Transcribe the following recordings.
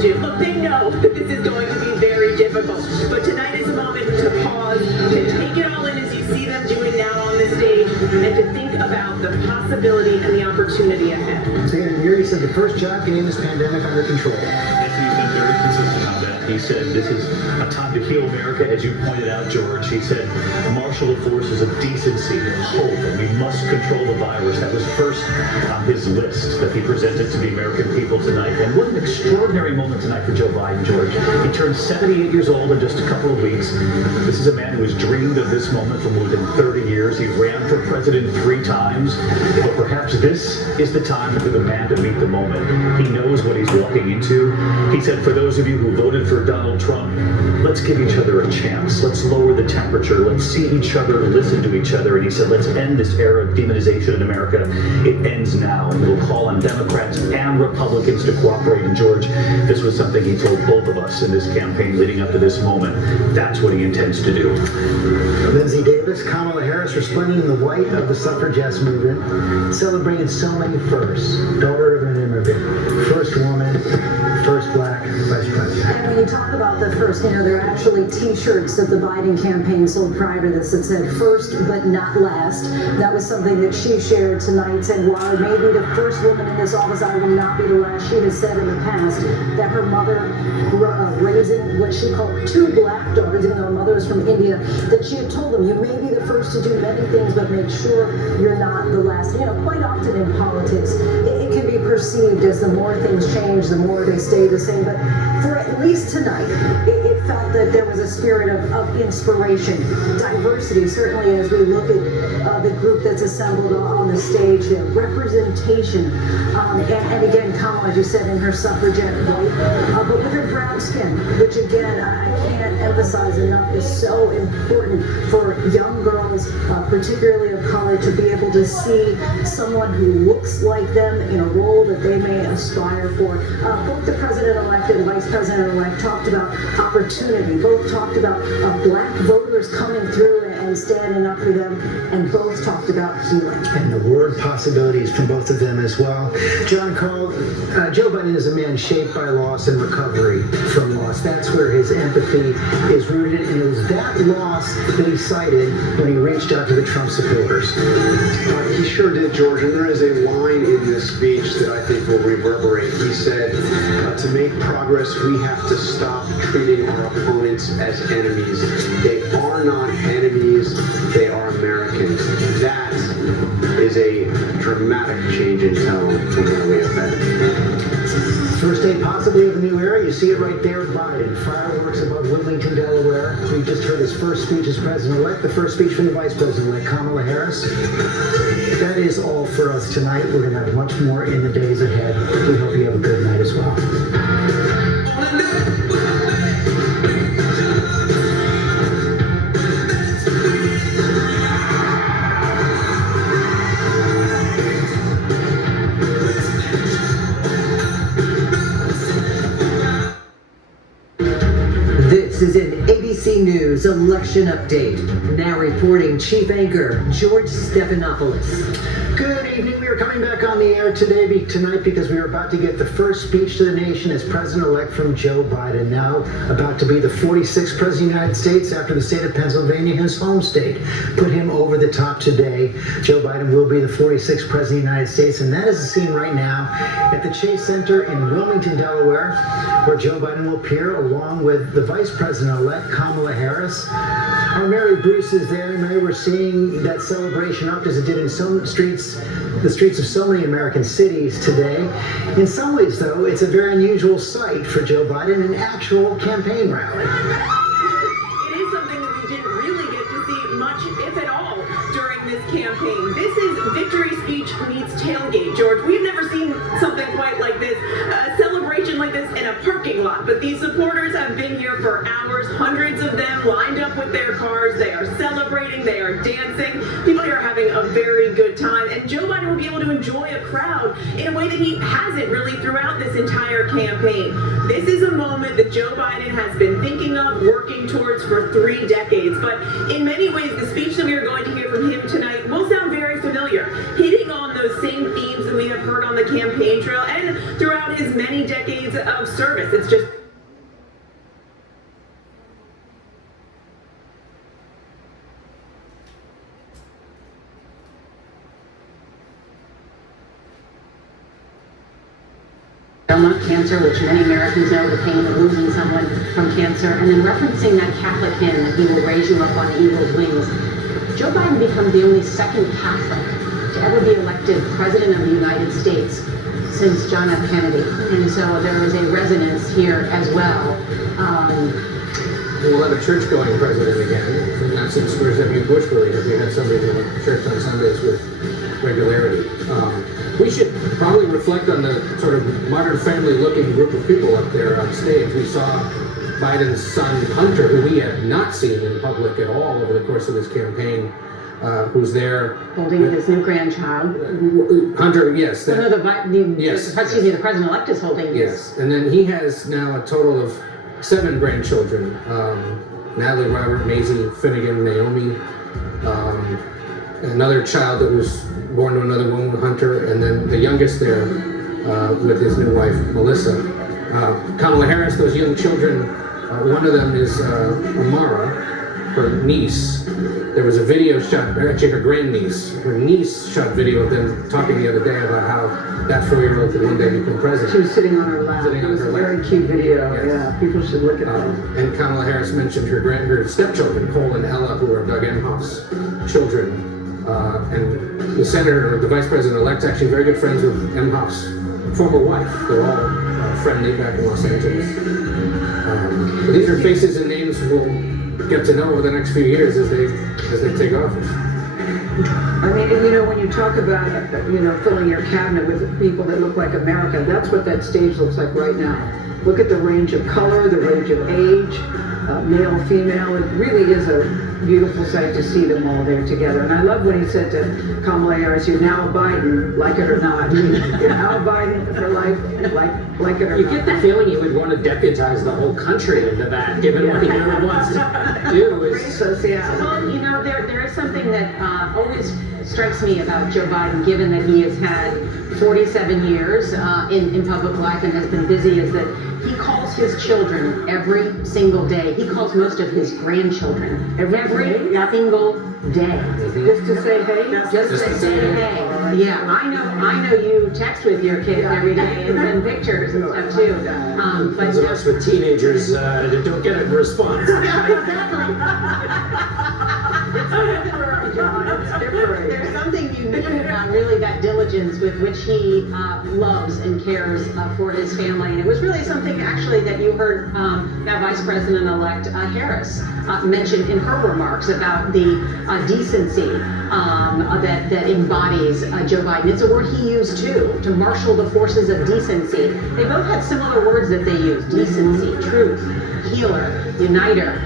gym. Look, they know that this is going to be very difficult, but tonight is a moment to pause, to take it all in as you see them doing now on the stage, and to think about the possibility and the opportunity ahead. Senator Yuri said the first job getting this pandemic under control. Yes, he's been very consistent on that. He said this is a time to heal America, as you pointed out, George. He said marshal the forces of decency and hope, and we must control the virus. That was first on his list that he presented to the American people tonight. And what an extraordinary moment tonight for Joe Biden, George. He turned 78 years old in just a couple of weeks. This is a man who has dreamed of this moment for more than 30 years. He ran for president 3 times, but perhaps this is the time for the man to meet the moment. He knows what he's walking into. He said, for those of you who voted for Donald Trump, let's give each other a chance. Let's lower the temperature. Let's see each other, listen to each other. And he said, let's end this era of demonization in America. It ends now. And we'll call on Democrats and Republicans to cooperate. And George, this was something he told both of us in this campaign leading up to this moment. That's what he intends to do. Lindsey Davis, Kamala Harris resplending in the white of the suffragette movement, celebrating so many firsts. Daughter of an immigrant, first woman, first black vice president. And when you talk about the first, there are actually T-shirts that the Biden campaign sold prior to this that said "First but not last." That was something that she shared tonight, saying, "While I may be the first woman in this office, I will not be the last." She has said in the past that her mother, raising what she called 2 black daughters, even though her mother is from India, that she had told them, "You may be the first to do many things, but make sure you're not the last." Quite often in politics, it can be perceived as the more things change, the more they stay the same. But for at least tonight, it felt that there was a spirit of inspiration, diversity, certainly as we look at the group that's assembled on the stage, the representation, and again, Kamala, as you said, in her suffragette white, but with her brown skin, which again, I can't emphasize enough, is so important for young girls, particularly of color, to be able to see someone who looks like them in a role that they may aspire for. Both the president-elect and vice president-elect talked about opportunity. Both talked about black voters coming through and standing up for them, and both talked about healing. And the word possibilities from both of them as well. John Carl, Joe Biden is a man shaped by loss and recovery from loss. That's where his empathy is rooted, and it was that loss that he cited when he reached out to the Trump supporters. He sure did, George, and there is a line in this speech that I think will reverberate. He said, to make progress, we have to stop treating our opponents as enemies. They are not enemies, they are Americans. That is a dramatic change in tone from where we have been. First day possibly of a new era. You see it right there with Biden. Fireworks above Wilmington, Delaware. We just heard his first speech as president-elect, the first speech from the vice president-elect, Kamala Harris. That is all for us tonight. We're going to have much more in the days ahead. We hope you have a good night as well. This is an ABC News election update. Now reporting chief anchor George Stephanopoulos. Good evening. We are coming back on the air tonight because we are about to get the first speech to the nation as president-elect from Joe Biden, now about to be the 46th president of the United States after the state of Pennsylvania, his home state, put him over the top today. Joe Biden will be the 46th president of the United States, and that is the scene right now at the Chase Center in Wilmington, Delaware, where Joe Biden will appear along with the vice president-elect, Kamala Harris. Our Mary Bruce is there. Mary, we're seeing that celebration up as it did in some streets, the streets of so many American cities today. In some ways, though, it's a very unusual sight for Joe Biden, an actual campaign rally. It is something that we didn't really get to see much, if at all, during this campaign. This is victory speech meets tailgate, George. We've never seen something quite like this, a celebration like this in a parking lot. But these supporters have been here for hours, hundreds of them lined up with their cars. They are celebrating, they are dancing. People here are having a very good time. And Joe Biden will be able to enjoy a crowd in a way that he hasn't really throughout this entire campaign. This is a moment that Joe Biden has been thinking of, working towards for 3 decades. But in many ways, the speech that we are going to hear from him tonight will sound very familiar, hitting on those same themes that we have heard on the campaign trail and throughout his many decades of service. It's just lung cancer, which many Americans know, the pain of losing someone from cancer, and then referencing that Catholic hymn that he will raise you up on eagle's wings. Joe Biden becomes the only second Catholic to ever be elected President of the United States since John F. Kennedy. And so there is a resonance here as well. We'll have a church-going president again, not since George W. Bush really, because we had somebody who went to church on Sundays with regularity. We should probably reflect on the sort of modern family-looking group of people up there on stage. We saw Biden's son, Hunter, who we had not seen in public at all over the course of his campaign, who's there. Holding his new grandchild. Hunter, yes. Oh, no, Yes, the president-elect is holding his. Yes, and then he has now a total of 7 grandchildren. Natalie, Robert, Maisie, Finnegan, Naomi, another child that was born to another woman, Hunter, and then the youngest there with his new wife, Melissa. Kamala Harris, those young children, one of them is Amara, her niece. There was a video shot, actually her grandniece, her niece shot video of them talking the other day about how that 4-year-old could one day become president. She was sitting on her lap. Sitting on It was her a lap. very cute video. Yes. Yeah, people should look at that. And Kamala Harris mentioned her stepchildren, Cole and Ella, who are Doug Emhoff's children. And the senator, or the vice president-elect, actually very good friends with Emhoff's former wife. They're all friendly back in Los Angeles. But these are faces and names we'll get to know over the next few years as they take office. I mean, you know, when you talk about, you know, filling your cabinet with people that look like America, that's what that stage looks like right now. Look at the range of color, the range of age, male, female. It really is a beautiful sight to see them all there together. And I love when he said to Kamala Harris, "You're now a Biden, like it or not." You're now a Biden for life, like it or You not. get the feeling you would want to deputize the whole country into that, given what he really wants to do. So, yeah. Well, you know, there is something that always strikes me about Joe Biden, given that he has had 47 years in public life and has been busy, is that he calls his children every single day. He calls most of his grandchildren every single day. Just to say hey? Just to say hey. Yeah, I know you text with your kids every day and send pictures and stuff too. But Those of us with teenagers that don't get a response. There's something unique about really that diligence with which he loves and cares for his family. And it was really something actually that you heard now Vice President-elect Harris mention in her remarks about the decency that embodies Joe Biden. It's a word he used too, to marshal the forces of decency. They both have similar words that they use: decency, truth, healer, uniter.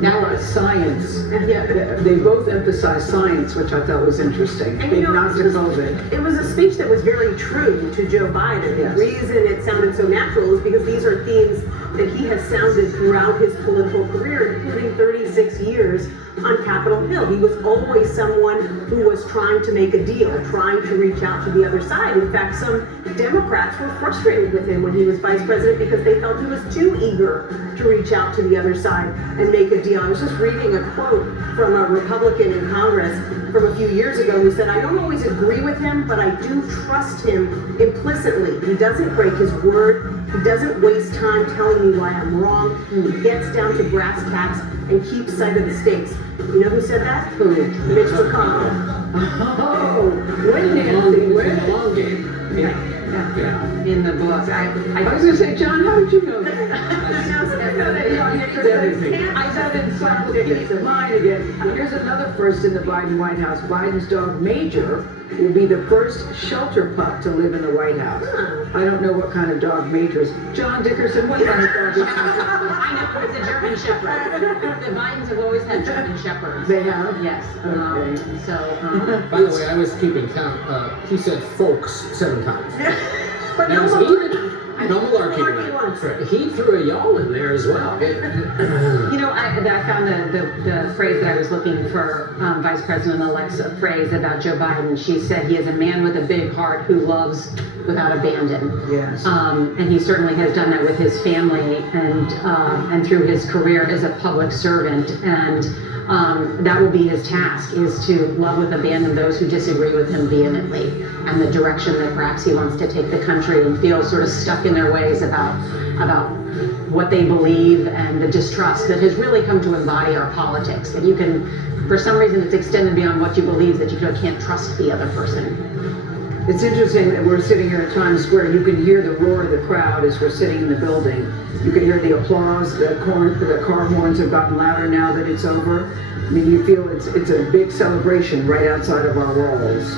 Now science. Yeah. They both emphasize science, which I thought was interesting. And you know, Not to COVID. it was a speech that was very true to Joe Biden. Yes. The reason it sounded so natural is because these are themes that he has sounded throughout his political career, including 36 years on Capitol Hill. He was always someone who was trying to make a deal, trying to reach out to the other side. In fact, some Democrats were frustrated with him when he was vice president because they felt he was too eager to reach out to the other side and make a deal. I was just reading a quote from a Republican in Congress from a few years ago who said, "I don't always agree with him, but I do trust him implicitly. He doesn't break his word. He doesn't waste time telling me why I'm wrong. He gets down to brass tacks and keeps sight of the stakes." You know who said that? Who? Mitch McConnell. Oh, when Nancy, when? The long game. Yeah. In the book. I was going to say, John, how did you know that? Everything. I said in mine again. Here's another first in the Biden White House. Biden's dog Major will be the first shelter pup to live in the White House. I don't know what kind of dog Major is. John Dickerson, what kind of dog is Major? I know, it's a German Shepherd. The Bidens have always had German Shepherds. They have? Yes. Okay. By the way, I was keeping count. He said folks 7 times. But Now, no is one, he- No malarkey tonight. He threw a y'all in there as well. You know, I found the phrase that I was looking for, Vice President-elect's phrase about Joe Biden. She said he is a man with a big heart who loves without abandon. Yes. And he certainly has done that with his family and through his career as a public servant. And that will be his task, is to love with abandon those who disagree with him vehemently, and the direction that perhaps he wants to take the country, and feel sort of stuck in their ways about what they believe, and the distrust that has really come to embody our politics. That you can, for some reason, it's extended beyond what you believe, that you can't trust the other person. It's interesting that we're sitting here at Times Square. You can hear the roar of the crowd as we're sitting in the building. You can hear the applause. The car horns have gotten louder now that it's over. I mean, you feel it's a big celebration right outside of our walls.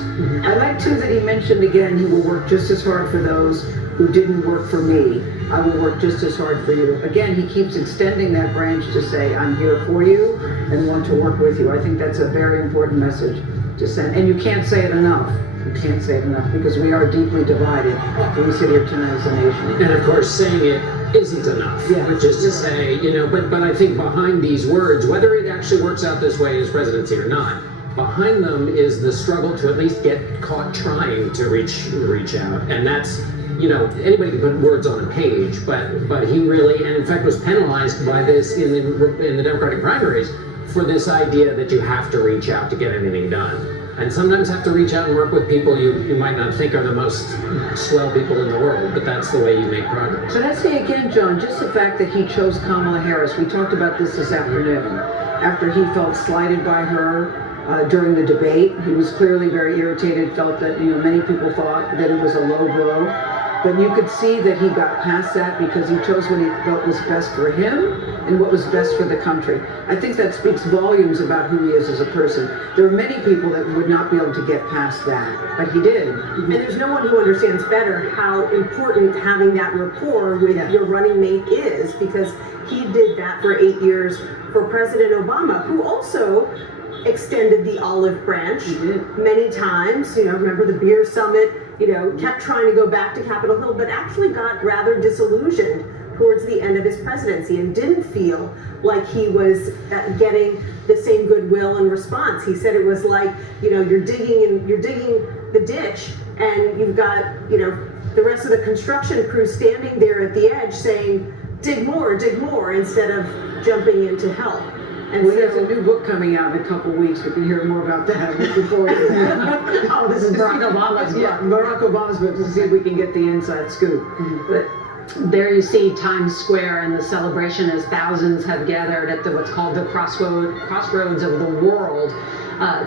I like too that he mentioned again he will work just as hard for those who didn't work for me. I will work just as hard for you. Again, he keeps extending that branch to say, I'm here for you and want to work with you. I think that's a very important message to send. And you can't say it enough. You can't say it enough, because we are deeply divided when we sit here tonight as a nation. And of course, saying it isn't enough. Yeah. Just to say, but I think behind these words, whether it actually works out this way in his presidency or not, behind them is the struggle to at least get caught trying to reach out. And that's, anybody can put words on a page, but he really, and in fact was penalized by this in the Democratic primaries for this idea that you have to reach out to get anything done. And sometimes have to reach out and work with people you might not think are the most swell people in the world, but that's the way you make progress. But I say again, John, just the fact that he chose Kamala Harris, we talked about this afternoon, after he felt slighted by her during the debate. He was clearly very irritated, felt that, many people thought that it was a low blow. But you could see that he got past that because he chose what he felt was best for him and what was best for the country. I think that speaks volumes about who he is as a person. There are many people that would not be able to get past that, but he did. And there's no one who understands better how important having that rapport with your running mate is, because he did that for 8 years for President Obama, who also extended the olive branch many times. Remember the beer summit, kept trying to go back to Capitol Hill, but actually got rather disillusioned towards the end of his presidency and didn't feel like he was getting the same goodwill and response. He said it was like, you're digging the ditch, and you've got, the rest of the construction crew standing there at the edge saying, dig more, instead of jumping in to help. And well, there's a new book coming out in a couple weeks. We can hear more about that. Looking forward to that. Oh, this is Barack Obama's book. Yeah, Barack Obama's book. We'll see if we can get the inside scoop. But there you see Times Square and the celebration as thousands have gathered at what's called the crossroads of the world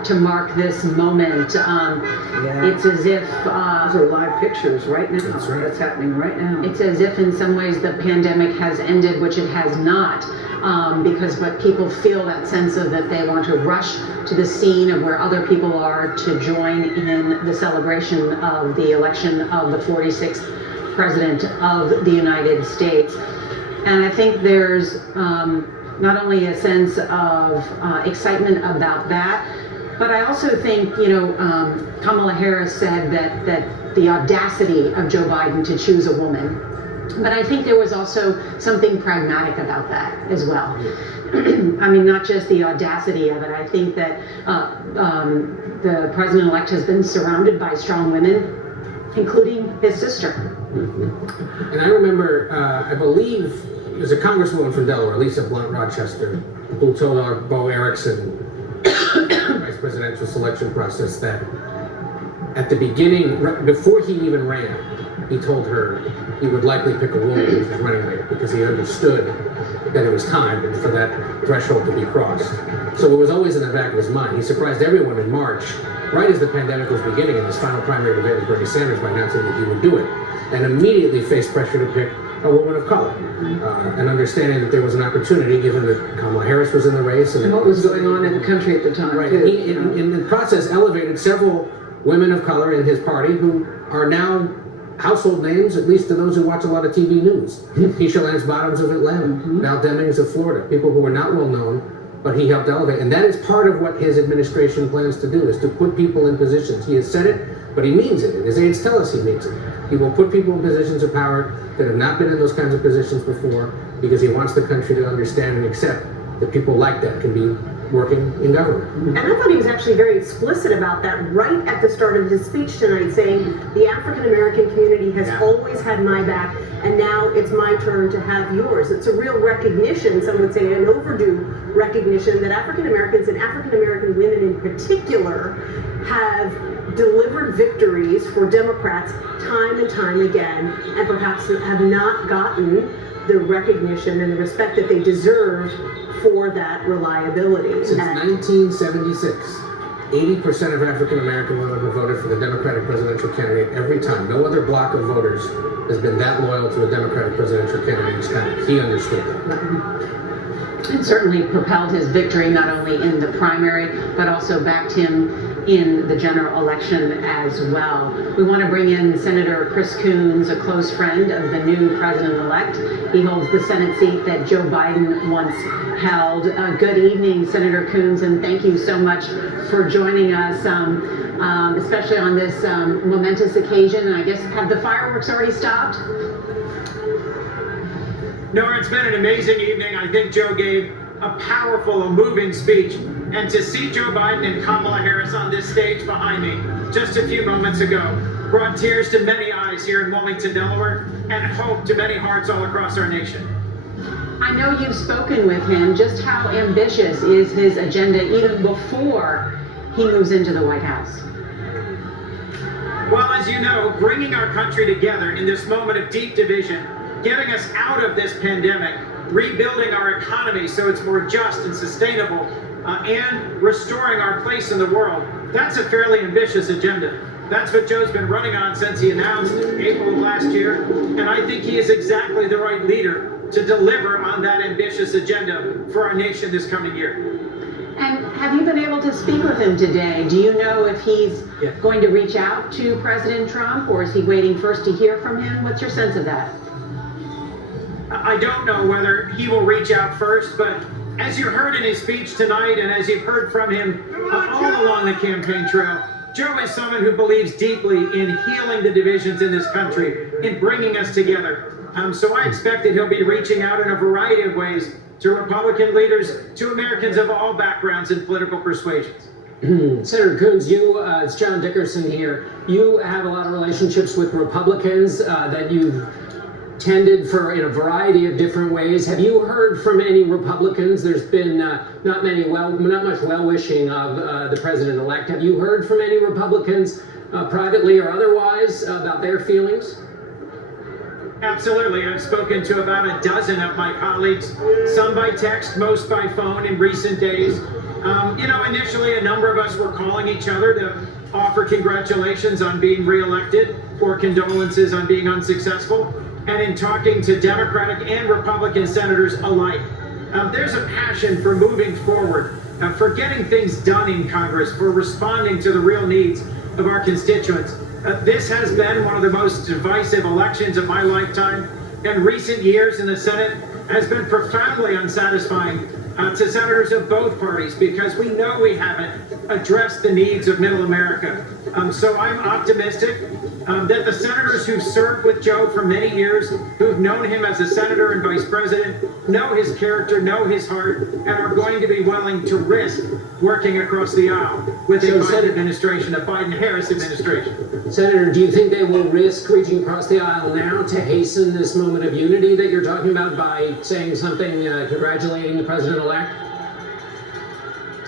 to mark this moment. It's as if those are live pictures right now. That's happening right now. It's as if in some ways the pandemic has ended, which it has not. But people feel that sense of that they want to rush to the scene of where other people are to join in the celebration of the election of the 46th president of the United States. And I think there's not only a sense of excitement about that, but I also think, Kamala Harris said that the audacity of Joe Biden to choose a woman. But I think there was also something pragmatic about that as well. I mean, not just the audacity of it. I think that the president-elect has been surrounded by strong women, including his sister. And I remember, I believe, there's a congresswoman from Delaware, Lisa Blunt Rochester, who told our Bo Erickson vice presidential selection process that at the beginning, before he even ran, he told her he would likely pick a woman as his running mate because he understood that it was time for that threshold to be crossed. So it was always in the back of his mind. He surprised everyone in March, right as the pandemic was beginning, in his final primary debate with Bernie Sanders by announcing that he would do it, and immediately faced pressure to pick a woman of color, and understanding that there was an opportunity, given that Kamala Harris was in the race. And what was going on in the country at the time, right. too. He, in the process, elevated several women of color in his party who are now household names, at least to those who watch a lot of TV news. Keisha Lance Bottoms of Atlanta, Val Demings of Florida, people who were not well known, but he helped elevate. And that is part of what his administration plans to do, is to put people in positions. He has said it but he means it. And his aides tell us he means it. He will put people in positions of power that have not been in those kinds of positions before because he wants the country to understand and accept that people like that can be working in government. And I thought he was actually very explicit about that right at the start of his speech tonight, saying the African American community has always had my back, and now it's my turn to have yours. It's a real recognition, some would say an overdue recognition, that African Americans and African American women in particular have delivered victories for Democrats time and time again, and perhaps have not gotten the recognition and the respect that they deserve for that reliability. Since 1976, 80% of African American women have voted for the Democratic presidential candidate every time. No other block of voters has been that loyal to a Democratic presidential candidate in his time. He understood that. It certainly propelled his victory not only in the primary, but also backed him in the general election as well. We want to bring in Senator Chris Coons, a close friend of the new president-elect. He holds the Senate seat that Joe Biden once held. Good evening, Senator Coons, and thank you so much for joining us, especially on this momentous occasion. And I guess, have the fireworks already stopped? Nora, it's been an amazing evening. I think Joe gave a powerful, a moving speech. And to see Joe Biden and Kamala Harris on this stage behind me just a few moments ago brought tears to many eyes here in Wilmington, Delaware, and hope to many hearts all across our nation. I know you've spoken with him. Just how ambitious is his agenda even before he moves into the White House? Well, as you know, bringing our country together in this moment of deep division, getting us out of this pandemic, rebuilding our economy so it's more just and sustainable, and restoring our place in the world. That's a fairly ambitious agenda. That's what Joe's been running on since he announced in April of last year, and I think he is exactly the right leader to deliver on that ambitious agenda for our nation this coming year. And have you been able to speak with him today? Do you know if he's going to reach out to President Trump, or is he waiting first to hear from him? What's your sense of that? I don't know whether he will reach out first, but as you heard in his speech tonight, and as you've heard from him all along the campaign trail, Joe is someone who believes deeply in healing the divisions in this country, in bringing us together. So I expect that he'll be reaching out in a variety of ways to Republican leaders, to Americans of all backgrounds and political persuasions. Senator Coons, it's John Dickerson here. You have a lot of relationships with Republicans that you've tended for in a variety of different ways. Have you heard from any Republicans? There's been not much well-wishing of the president-elect. Have you heard from any Republicans privately or otherwise about their feelings? Absolutely. I've spoken to about a dozen of my colleagues, some by text, most by phone in recent days. Initially a number of us were calling each other to offer congratulations on being reelected or condolences on being unsuccessful. And in talking to Democratic and Republican senators alike, there's a passion for moving forward, for getting things done in Congress, for responding to the real needs of our constituents. This has been one of the most divisive elections of my lifetime, and recent years in the Senate has been profoundly unsatisfying to senators of both parties, because we know we haven't addressed the needs of middle America. So I'm optimistic that the senators who've served with Joe for many years, who've known him as a senator and vice president, know his character, know his heart, and are going to be willing to risk working across the aisle with a Biden administration, a Biden-Harris administration. Senator, do you think they will risk reaching across the aisle now to hasten this moment of unity that you're talking about by saying something congratulating the president-elect?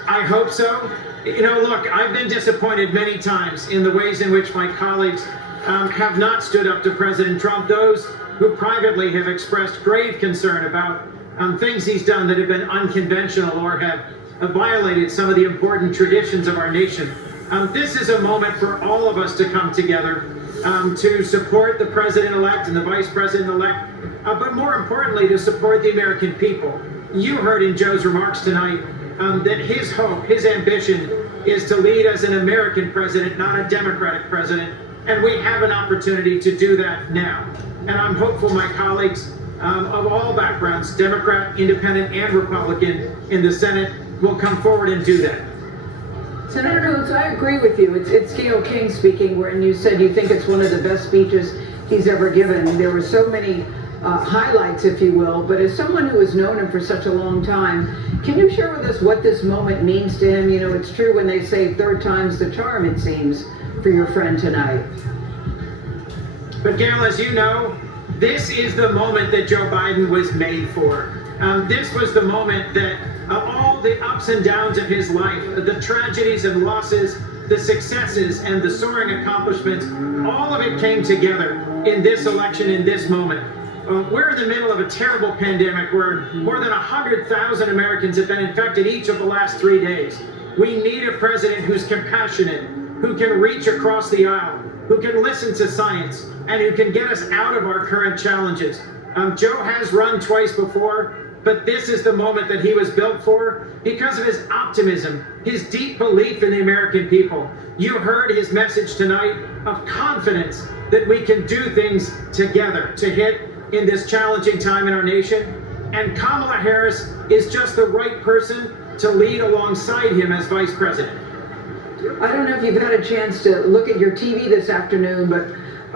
I hope so. Look, I've been disappointed many times in the ways in which my colleagues have not stood up to President Trump, those who privately have expressed grave concern about things he's done that have been unconventional or have violated some of the important traditions of our nation. This is a moment for all of us to come together to support the president-elect and the vice president-elect, but more importantly, to support the American people. You heard in Joe's remarks tonight that his hope, his ambition is to lead as an American president, not a Democratic president, and we have an opportunity to do that now. And I'm hopeful my colleagues of all backgrounds, Democrat, Independent, and Republican in the Senate, will come forward and do that. Senator Coates, I agree with you. It's Gayle King speaking, when you said you think it's one of the best speeches he's ever given. There were so many highlights, if you will, but as someone who has known him for such a long time, can you share with us what this moment means to him? You know, it's true when they say third time's the charm, it seems, for your friend tonight. But Gail, as you know, this is the moment that Joe Biden was made for. This was the moment that all the ups and downs of his life, the tragedies and losses, the successes and the soaring accomplishments, all of it came together in this election, in this moment. We're in the middle of a terrible pandemic where more than 100,000 Americans have been infected each of the last 3 days. We need a president who's compassionate, who can reach across the aisle, who can listen to science, and who can get us out of our current challenges. Joe has run twice before, but this is the moment that he was built for because of his optimism, his deep belief in the American people. You heard his message tonight of confidence that we can do things together to hit in this challenging time in our nation. And Kamala Harris is just the right person to lead alongside him as vice president. I don't know if you've had a chance to look at your TV this afternoon, but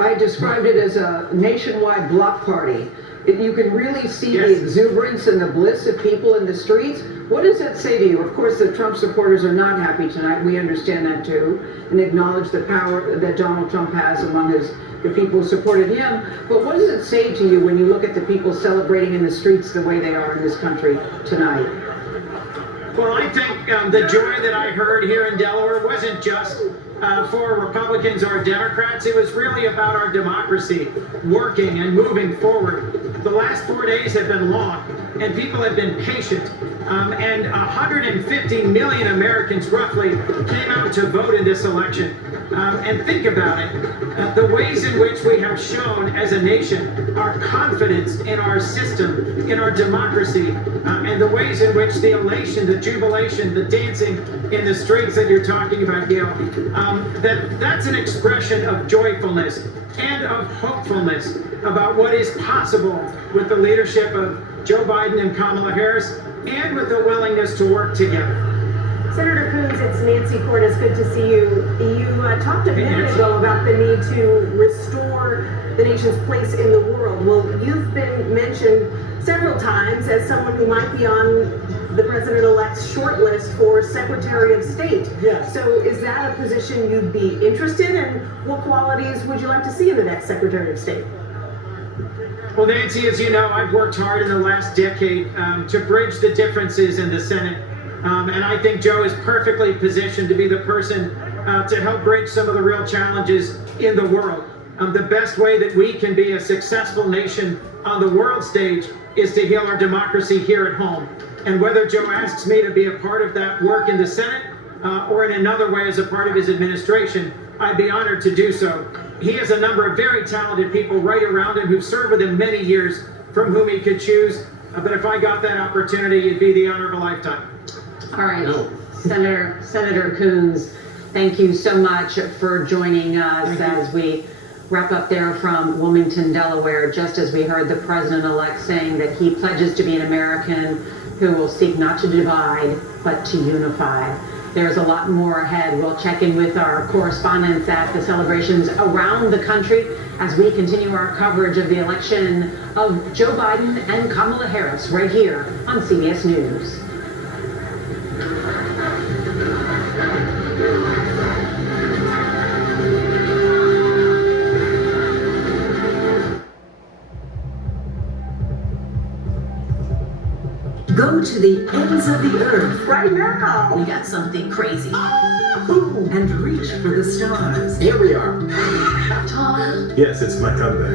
I described it as a nationwide block party. You can really see the exuberance and the bliss of people in the streets. What does that say to you? Of course, the Trump supporters are not happy tonight. We understand that too, and acknowledge the power that Donald Trump has among the people who supported him. But what does it say to you when you look at the people celebrating in the streets the way they are in this country tonight? Well, I think the joy that I heard here in Delaware wasn't just for Republicans or Democrats. It was really about our democracy working and moving forward. The last 4 days have been long, and people have been patient. And 150 million Americans roughly came out to vote in this election. And think about it, the ways in which we have shown as a nation our confidence in our system, in our democracy, and the ways in which the elation, the jubilation, the dancing in the streets that you're talking about, Gail, that's an expression of joyfulness and of hopefulness about what is possible with the leadership of Joe Biden and Kamala Harris, and with the willingness to work together. Senator Coons, it's Nancy Cordes. Good to see you. You talked a minute ago about the need to restore the nation's place in the world. Well, you've been mentioned several times as someone who might be on the president-elect's short list for Secretary of State. Yes. So is that a position you'd be interested in? What qualities would you like to see in the next Secretary of State? Well, Nancy, as you know, I've worked hard in the last decade to bridge the differences in the Senate. And I think Joe is perfectly positioned to be the person to help bridge some of the real challenges in the world. The best way that we can be a successful nation on the world stage is to heal our democracy here at home. And whether Joe asks me to be a part of that work in the Senate or in another way as a part of his administration, I'd be honored to do so. He has a number of very talented people right around him who've served with him many years from whom he could choose. But if I got that opportunity, it'd be the honor of a lifetime. All right, Senator Coons, thank you so much for joining us as we wrap up there from Wilmington, Delaware, just as we heard the president-elect saying that he pledges to be an American who will seek not to divide, but to unify. There's a lot more ahead. We'll check in with our correspondents at the celebrations around the country as we continue our coverage of the election of Joe Biden and Kamala Harris right here on CBS News. Go to the ends of the earth. Right now. We got something crazy. And reach for the stars. Here we are. Yes, it's my comeback.